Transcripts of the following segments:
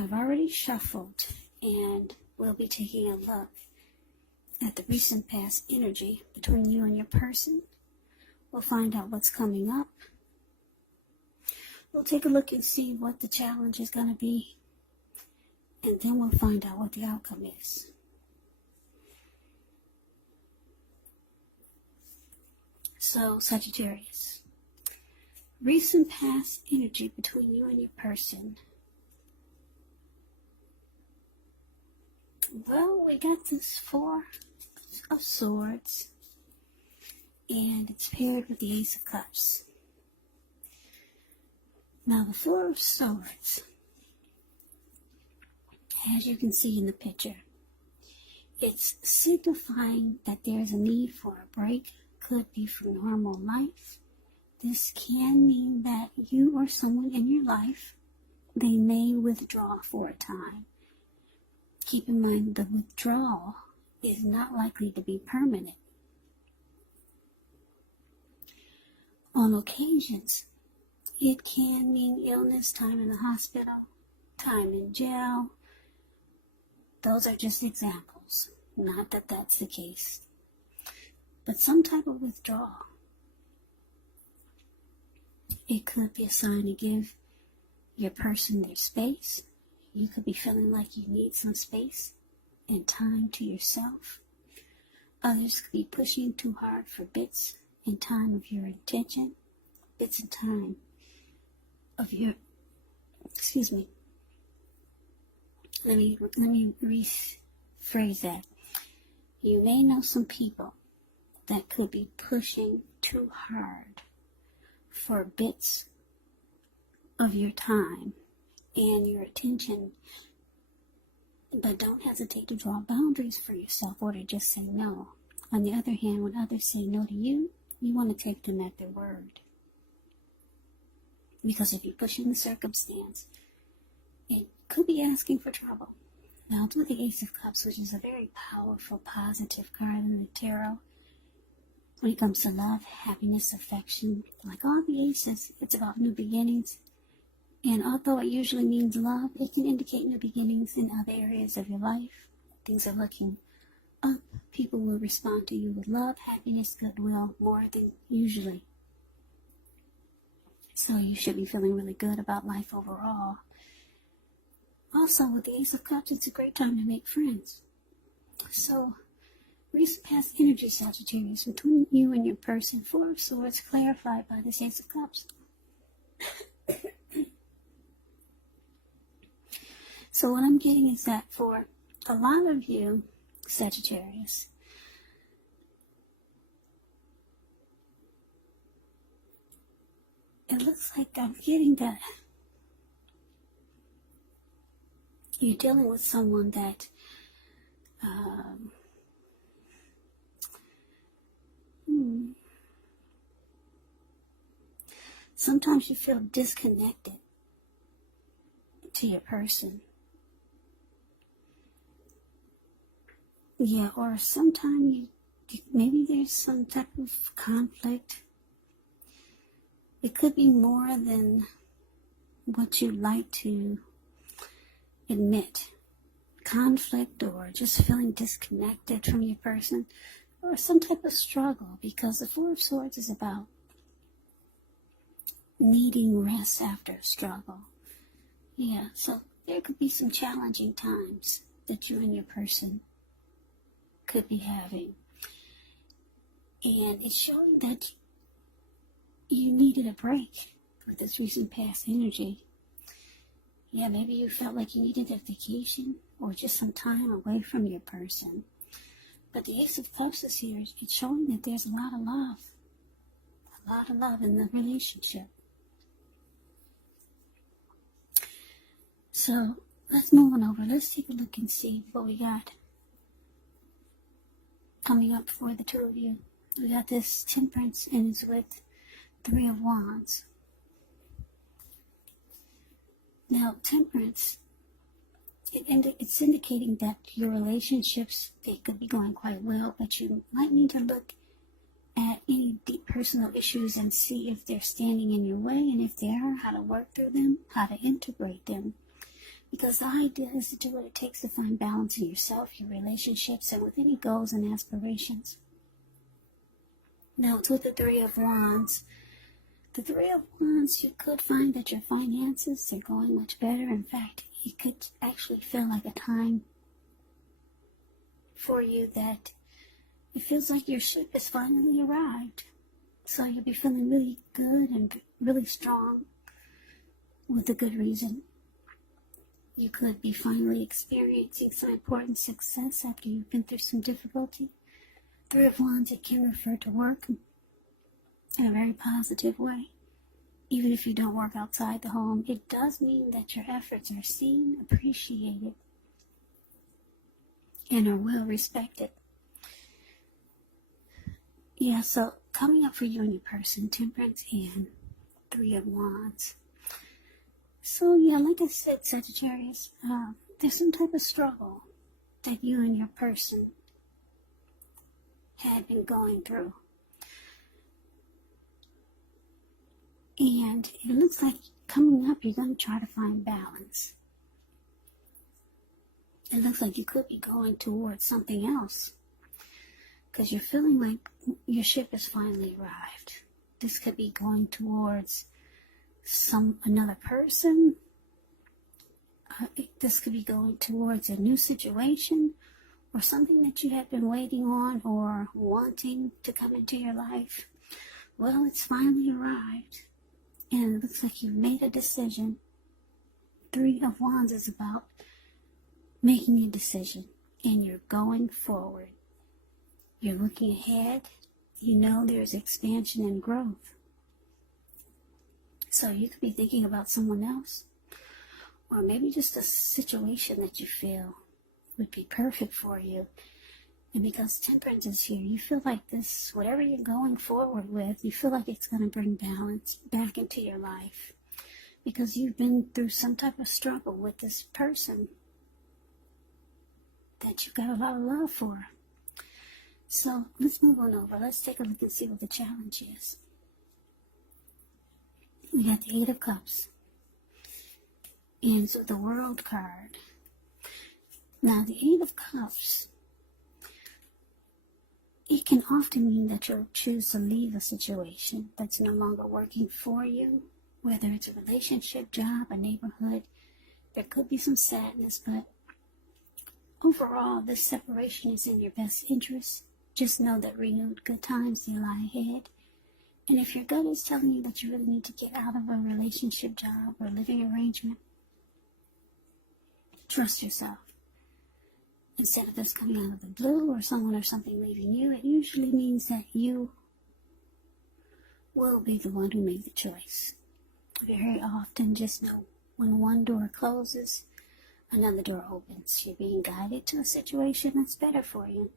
I've already shuffled, and we'll be taking a look at the recent past energy between you and your person. We'll find out what's coming up. We'll take a look and see what the challenge is going to be, and then we'll find out what the outcome is. So, Sagittarius, recent past energy between you and your person. Well, we got this Four of Swords, and it's paired with the Ace of Cups. Now, the Four of Swords, as you can see in the picture, it's signifying that there's a need for a break. Could be from normal life. This can mean that you or someone in your life, they may withdraw for a time. Keep in mind, the withdrawal is not likely to be permanent. On occasions, it can mean illness, time in the hospital, time in jail. Those are just examples. Not that that's the case. But some type of withdrawal. It could be a sign to give your person their space. You could be feeling like you need some space and time to yourself. Others could be pushing too hard for bits and time of your attention, bits and time of your, let me rephrase that. You may know some people that could be pushing too hard for bits of your time and your attention, but don't hesitate to draw boundaries for yourself or to just say no. On the other hand, when others say no to you, you want to take them at their word. Because if you're pushing the circumstance, it could be asking for trouble. Now, do the Ace of Cups, which is a very powerful, positive card in the tarot. When it comes to love, happiness, affection, like all the aces, it's about new beginnings. And although it usually means love, it can indicate new beginnings in other areas of your life. Things are looking up. People will respond to you with love, happiness, goodwill, more than usually. So you should be feeling really good about life overall. Also, with the Ace of Cups, it's a great time to make friends. So, recent past energy, Sagittarius, between you and your person. Four of Swords clarified by this Ace of Cups. So what I'm getting is that for a lot of you, Sagittarius, it looks like I'm getting that you're dealing with someone that sometimes you feel disconnected to your person. Yeah, or sometimes maybe there's some type of conflict. It could be more than what you'd like to admit. Conflict or just feeling disconnected from your person, or some type of struggle, because the Four of Swords is about needing rest after a struggle. Yeah, so there could be some challenging times that you and your person could be having. And it's showing that you needed a break with this recent past energy. Yeah, maybe you felt like you needed a vacation or just some time away from your person. But the Ace of Cups is here. It's showing that there's a lot of love in the relationship. So let's move on over. Let's take a look and see what we got coming up for the two of you. We got this Temperance, and it's with Three of Wands. Now, Temperance, it's indicating that your relationships, they could be going quite well, but you might need to look at any deep personal issues and see if they're standing in your way, and if they are, how to work through them, how to integrate them. Because the idea is to do what it takes to find balance in yourself, your relationships, and with any goals and aspirations. Now, it's with the Three of Wands. The Three of Wands, you could find that your finances are going much better. In fact, it could actually feel like a time for you that it feels like your ship has finally arrived. So you'll be feeling really good and really strong with a good reason. You could be finally experiencing some important success after you've been through some difficulty. Three of Wands, it can refer to work in a very positive way. Even if you don't work outside the home, it does mean that your efforts are seen, appreciated, and are well respected. Yeah, so coming up for you and your person, Temperance and Three of Wands. So yeah, like I said, Sagittarius, there's some type of struggle that you and your person had been going through. And it looks like coming up, you're going to try to find balance. It looks like you could be going towards something else, because you're feeling like your ship has finally arrived. This could be going towards another person. This could be going towards a new situation or something that you have been waiting on or wanting to come into your life. Well, it's finally arrived, and it looks like you've made a decision. Three of Wands is about making a decision, and you're going forward. You're looking ahead. You know there's expansion and growth. So you could be thinking about someone else, or maybe just a situation that you feel would be perfect for you. And because Temperance is here, you feel like this, whatever you're going forward with, you feel like it's going to bring balance back into your life. Because you've been through some type of struggle with this person that you've got a lot of love for. So let's move on over. Let's take a look and see what the challenge is. We got the Eight of Cups. And so the World card. Now the Eight of Cups, it can often mean that you'll choose to leave a situation that's no longer working for you, whether it's a relationship, job, a neighborhood. There could be some sadness, but overall, this separation is in your best interest. Just know that renewed good times, they lie ahead. And if your gut is telling you that you really need to get out of a relationship, job, or living arrangement, trust yourself. Instead of this coming out of the blue or someone or something leaving you, it usually means that you will be the one who made the choice. Very often, just know when one door closes, another door opens. You're being guided to a situation that's better for you.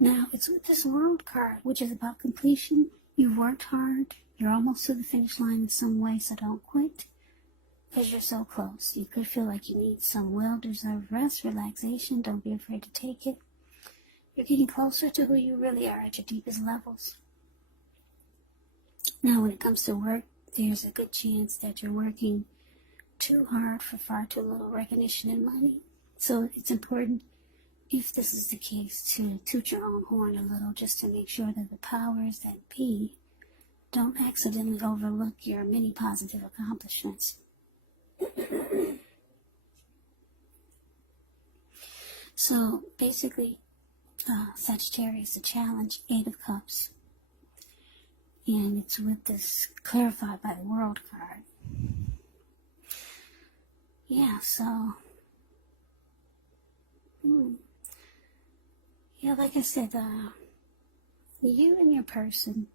Now, it's with this World card, which is about completion. You've worked hard. You're almost to the finish line in some way, so don't quit, because you're so close. You could feel like you need some well-deserved rest, relaxation. Don't be afraid to take it. You're getting closer to who you really are at your deepest levels. Now, when it comes to work, there's a good chance that you're working too hard for far too little recognition and money. So it's important, if this is the case, to toot your own horn a little, just to make sure that the powers that be don't accidentally overlook your many positive accomplishments. So basically, Sagittarius, the challenge, Eight of Cups. And it's with this clarified by the World card. Yeah, so yeah, like I said, you and your person,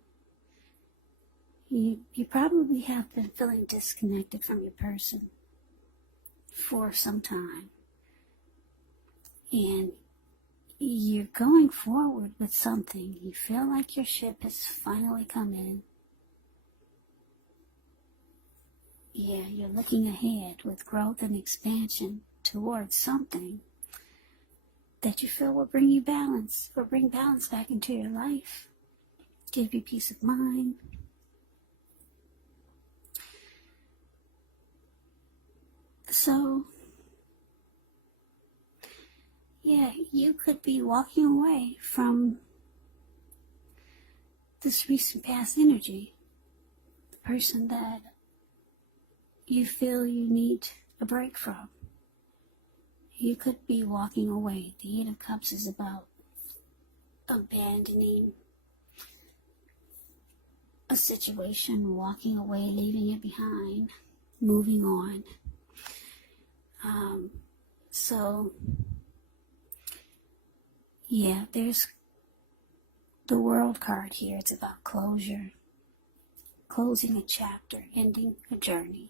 you probably have been feeling disconnected from your person for some time. And you're going forward with something. You feel like your ship has finally come in. Yeah, you're looking ahead with growth and expansion towards something that you feel will bring you balance, or bring balance back into your life, give you peace of mind. So, yeah, you could be walking away from this recent past energy, the person that you feel you need a break from. You could be walking away. The Eight of Cups is about abandoning a situation, walking away, leaving it behind, moving on. So, yeah, there's the World card here. It's about closure, closing a chapter, ending a journey.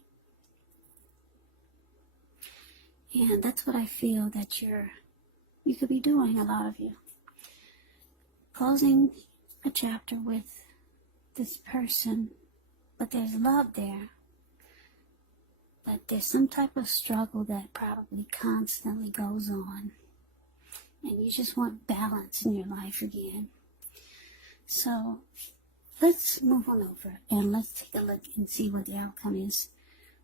And that's what I feel that you could be doing, a lot of you. Closing a chapter with this person, but there's love there. But there's some type of struggle that probably constantly goes on. And you just want balance in your life again. So let's move on over and let's take a look and see what the outcome is.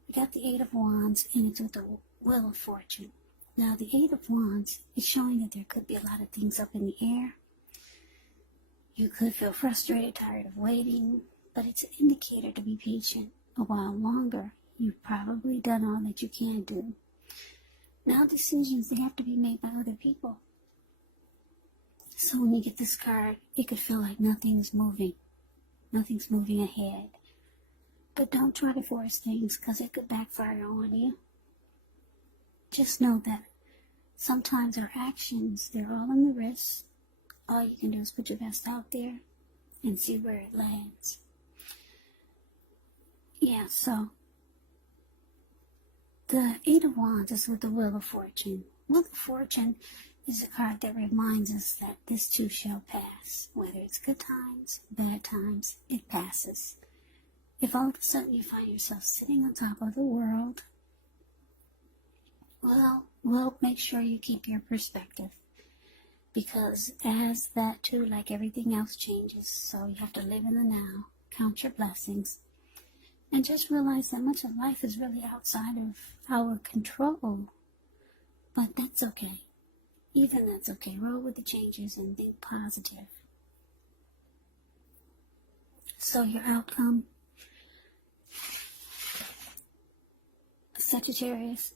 We got the Eight of Wands and it's with the Wheel of Fortune. Now the Eight of Wands is showing that there could be a lot of things up in the air. You could feel frustrated, tired of waiting, but it's an indicator to be patient a while longer. You've probably done all that you can do. Now decisions, they have to be made by other people. So when you get this card, it could feel like nothing's moving ahead. But don't try to force things because it could backfire on you. Just know that sometimes our actions, they're all in the wrist. All you can do is put your best out there and see where it lands. Yeah, so the Eight of Wands is with the Wheel of Fortune. Wheel of Fortune is a card that reminds us that this too shall pass. Whether it's good times, bad times, it passes. If all of a sudden you find yourself sitting on top of the world, well, make sure you keep your perspective. Because as that too, like everything else, changes, so you have to live in the now, count your blessings, and just realize that much of life is really outside of our control. But that's okay. Even that's okay. Roll with the changes and think positive. So your outcome, Sagittarius,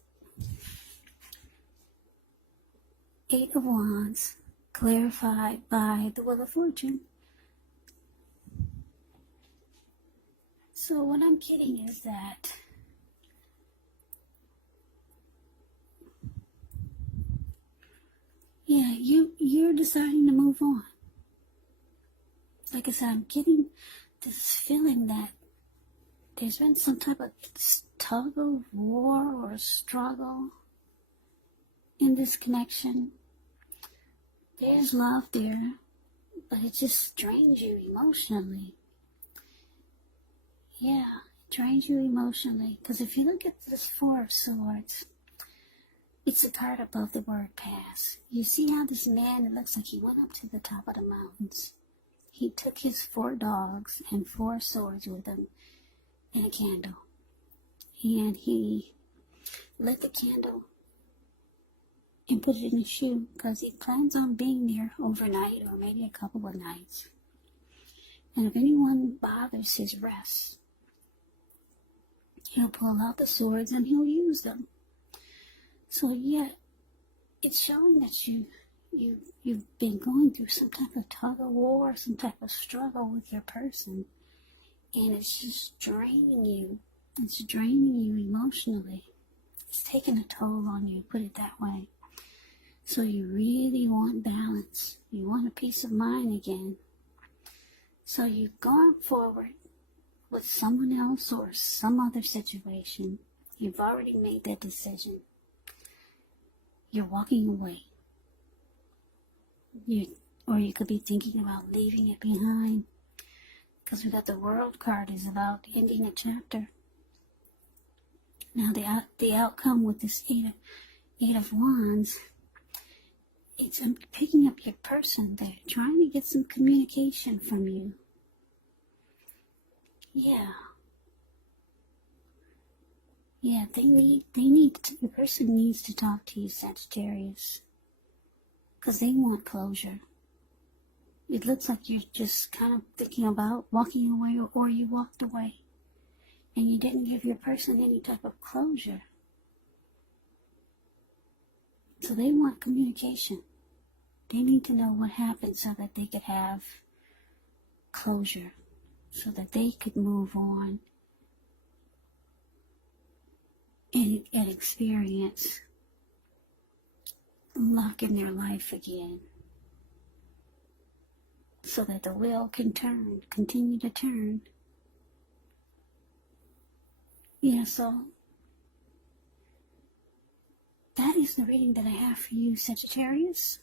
Eight of Wands, clarified by the Wheel of Fortune. So what I'm getting is that you're deciding to move on. Like I said, I'm getting this feeling that there's been some type of tug of war or struggle in this connection. There's love there, but it just drains you emotionally. Yeah, it drains you emotionally. Because if you look at this Four of Swords, it's a card above the word pass. You see how this man, it looks like he went up to the top of the mountains. He took his 4 dogs and 4 swords with him and a candle. And he lit the candle and put it in his shoe because he plans on being there overnight or maybe a couple of nights. And if anyone bothers his rest, he'll pull out the swords and he'll use them. So yeah, it's showing that you've been going through some type of tug of war, some type of struggle with your person, and it's just draining you. It's draining you emotionally. It's taking a toll on you, put it that way. So you really want balance. You want a peace of mind again. So you've gone forward with someone else or some other situation. You've already made that decision. You're walking away. Or you could be thinking about leaving it behind. Because we got the World card is about ending a chapter. Now the outcome with this Eight of Wands, it's picking up your person there, trying to get some communication from you. Yeah, your person needs to talk to you, Sagittarius. Because they want closure. It looks like you're just kind of thinking about walking away, or you walked away. And you didn't give your person any type of closure. So they want communication. They need to know what happened so that they could have closure. So that they could move on and experience luck in their life again. So that the wheel can continue to turn. Yeah, so that is the reading that I have for you, Sagittarius.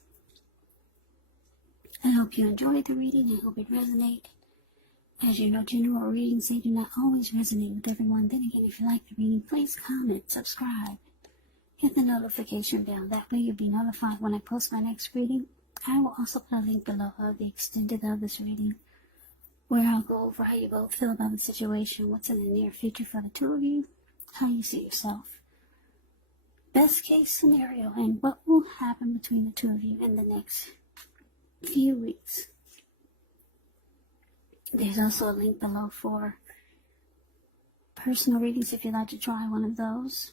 I hope you enjoyed the reading. I hope it resonated. As you know, general readings, they do not always resonate with everyone. Then again, if you like the reading, please comment, subscribe, hit the notification bell. That way you'll be notified when I post my next reading. I will also put a link below of the extended of this reading, where I'll go over how you both feel about the situation, what's in the near future for the two of you, how you see yourself, best case scenario, and what will happen between the two of you in the next few weeks. There's also a link below for personal readings if you'd like to try one of those.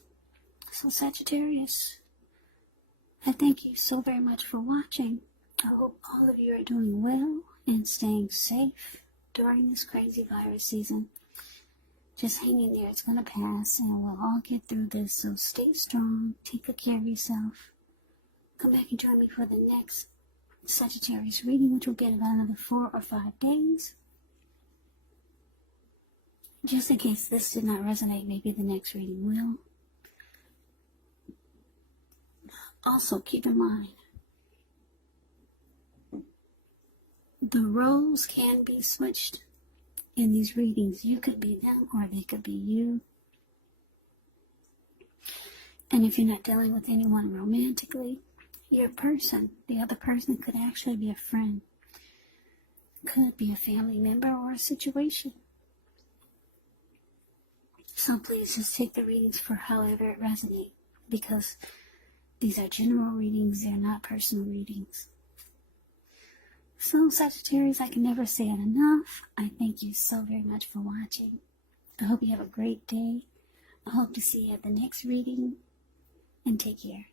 So Sagittarius, I thank you so very much for watching. I hope all of you are doing well and staying safe during this crazy virus season. Just hang in there, it's going to pass, and we'll all get through this. So stay strong, take good care of yourself. Come back and join me for the next Sagittarius reading, which will be in about another 4 or 5 days. Just in case this did not resonate, maybe the next reading will. Also, keep in mind, the roles can be switched in these readings. You could be them, or they could be you. And if you're not dealing with anyone romantically, your person, the other person, could actually be a friend, could be a family member, or a situation. So please just take the readings for however it resonates, because these are general readings, they're not personal readings. So Sagittarius, I can never say it enough. I thank you so very much for watching. I hope you have a great day. I hope to see you at the next reading, and take care.